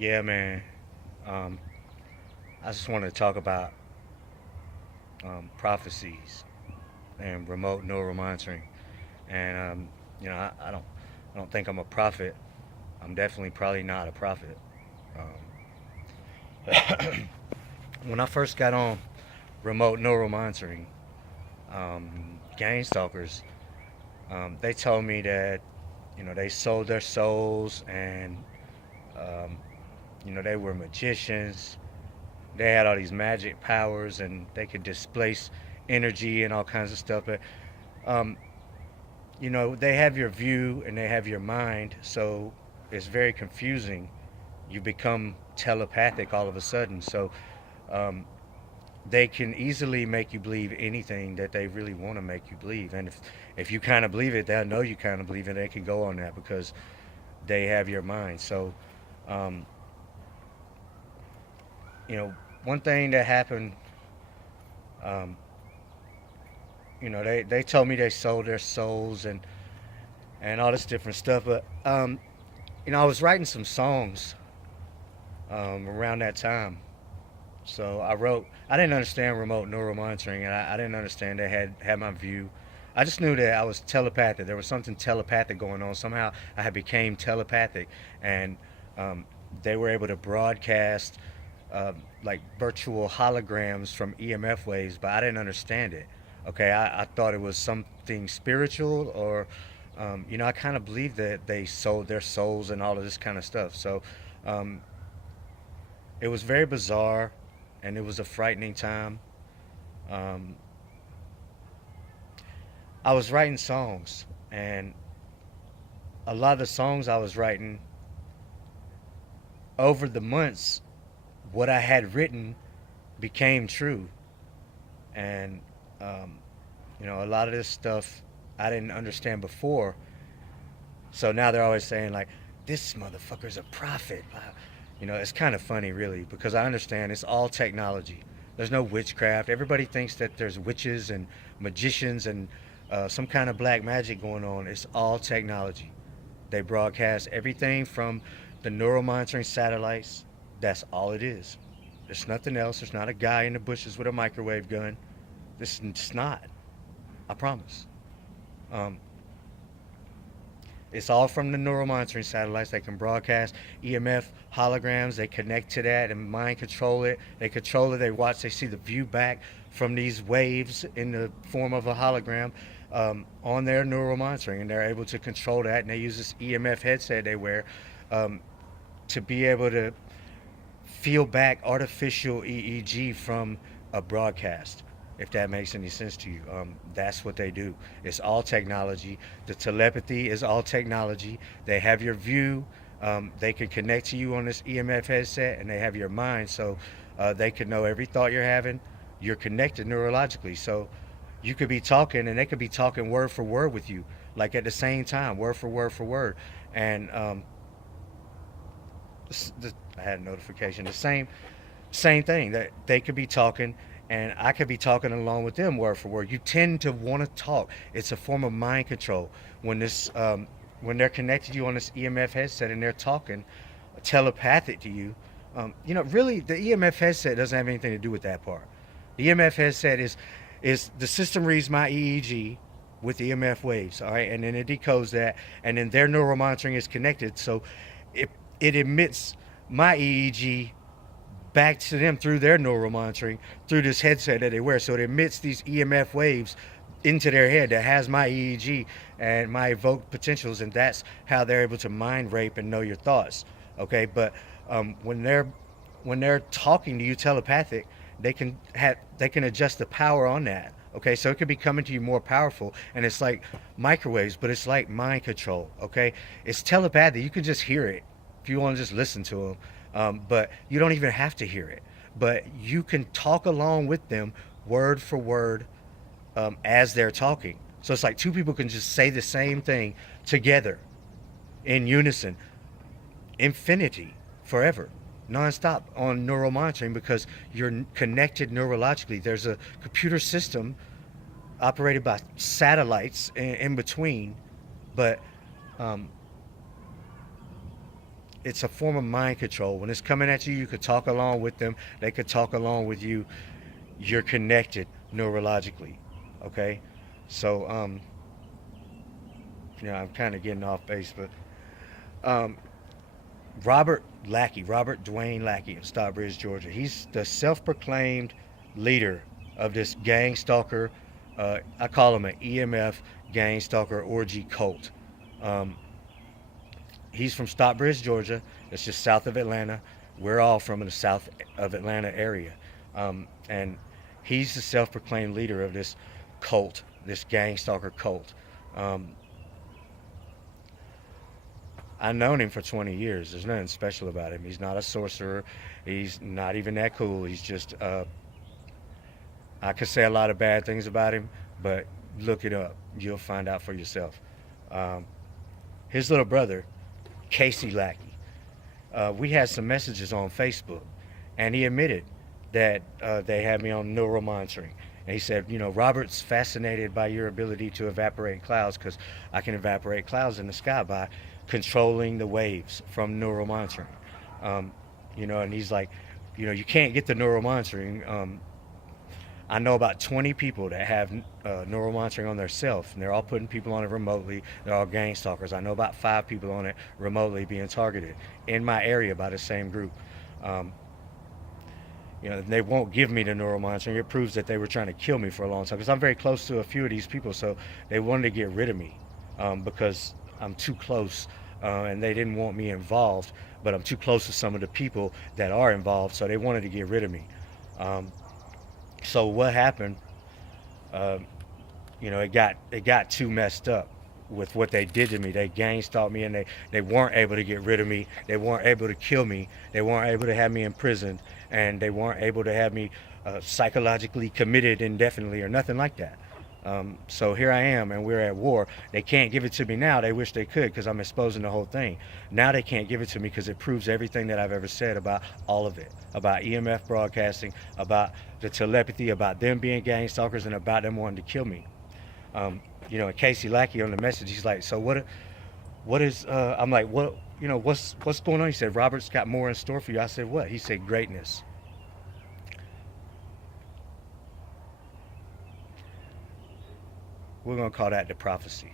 Yeah, man. Um, I just want to talk about prophecies and remote neural monitoring. And I don't think I'm a prophet. I'm definitely probably not a prophet. When I first got on remote neural monitoring, gang stalkers, they told me that they sold their souls and um, they were magicians. They had all these magic powers and they could displace energy and all kinds of stuff. But um, they have your view and they have your mind, so it's very confusing. You become telepathic all of a sudden, so um, they can easily make you believe anything that they really want to make you believe. And if you kind of believe it, they'll know you kind of believe it. They can go on that because they have your mind. So, um, one thing that happened, um, they told me they sold their souls and all this different stuff. But I was writing some songs around that time. So I wrote. I didn't understand remote neural monitoring, and I didn't understand they had my view. I just knew that I was telepathic. There was something telepathic going on. Somehow I had became telepathic, and um, they were able to broadcast like virtual holograms from EMF waves, but I didn't understand it. Okay, I thought it was something spiritual, or I kind of believed that they sold their souls and all of this kind of stuff. So um, it was very bizarre, and it was a frightening time. Um, I was writing songs, and a lot of the songs I was writing over the months, what I had written became true, and um, a lot of this stuff I didn't understand before. So now they're always saying like, "This motherfucker's a prophet." It's kind of funny, really, because I understand it's all technology. There's no witchcraft. Everybody thinks that there's witches and magicians and some kind of black magic going on. It's all technology. They broadcast everything from the neural monitoring satellites. That's all it is. There's nothing else. There's not a guy in the bushes with a microwave gun. This is not. I promise. Um, It's all from the neural monitoring satellites. They can broadcast EMF holograms. They connect to that and mind control it. They control it. They watch. They see the view back from these waves in the form of a hologram on their neural monitoring, and they're able to control that. And they use this EMF headset they wear um, to be able to feel back artificial EEG from a broadcast, if that makes any sense to you. That's what they do. It's all technology. The telepathy is all technology. They have your view. They can connect to you on this EMF headset, and they have your mind, so they can know every thought you're having. You're connected neurologically, so you could be talking, and they could be talking word for word with you, like at the same time, word for word for word. And I had a notification. The same thing that they could be talking and I could be talking along with them word for word. You tend to want to talk. It's a form of mind control when when they're connected to you on this EMF headset and they're talking telepathic to you. Really, the EMF headset doesn't have anything to do with that part. The EMF headset is the system reads my EEG with EMF waves, all right, and then it decodes that, and then their neural monitoring is connected, so it it emits my EEG back to them through their neural monitoring through this headset that they wear. So it emits these EMF waves into their head that has my EEG and my evoked potentials, and that's how they're able to mind rape and know your thoughts. Okay, but when they're talking to you telepathic, they can adjust the power on that. Okay, so it could be coming to you more powerful, and it's like microwaves, but it's like mind control. Okay, it's telepathy. You can just hear it if you want to just listen to them, but you don't even have to hear it. But you can talk along with them, word for word, as they're talking. So it's like two people can just say the same thing together in unison, infinity, forever, nonstop on neural monitoring because you're connected neurologically. There's a computer system operated by satellites in between, but um, it's a form of mind control. When it's coming at you, you could talk along with them. They could talk along with you. You're connected neurologically. Okay, so I'm kind of getting off base, but um, Robert Dwayne Lackey of Stockbridge, Georgia. He's the self-proclaimed leader of this gang stalker. I call him an EMF gang stalker orgy cult. Um, he's from Stockbridge, Georgia. It's just south of Atlanta. We're all from the south of Atlanta area, and he's the self-proclaimed leader of this cult, this gang stalker cult. Um, I've known him for 20 years. There's nothing special about him. He's not a sorcerer. He's not even that cool. He's just, I could say a lot of bad things about him, but look it up. You'll find out for yourself. Um, his little brother, Casey Lackey, we had some messages on Facebook, and he admitted that they had me on neural monitoring. And he said, Robert's fascinated by your ability to evaporate clouds because I can evaporate clouds in the sky by controlling the waves from neural monitoring. Um, and he's like, you can't get the neural monitoring. I know about 20 people that have neural monitoring on their self, and they're all putting people on it remotely. They're all gang stalkers. I know about 5 people on it remotely being targeted in my area by the same group. Um, they won't give me the neural monitoring. It proves that they were trying to kill me for a long time because I'm very close to a few of these people, so they wanted to get rid of me because I'm too close, and they didn't want me involved, but I'm too close to some of the people that are involved, so they wanted to get rid of me. Um, so what happened? Uh, it got too messed up with what they did to me. They gang stalked me, and they weren't able to get rid of me. They weren't able to kill me. They weren't able to have me imprisoned, and they weren't able to have me psychologically committed indefinitely or nothing like that. So here I am, and we're at war. They can't give it to me now. They wish they could because I'm exposing the whole thing. Now they can't give it to me because it proves everything that I've ever said about all of it, about EMF broadcasting, about the telepathy, about them being gang stalkers, and about them wanting to kill me. And Casey Lackey on the message, he's like, so what is, I'm like, what's going on? He said, Robert's got more in store for you. I said, what? He said, greatness. We're going to call that the prophecy.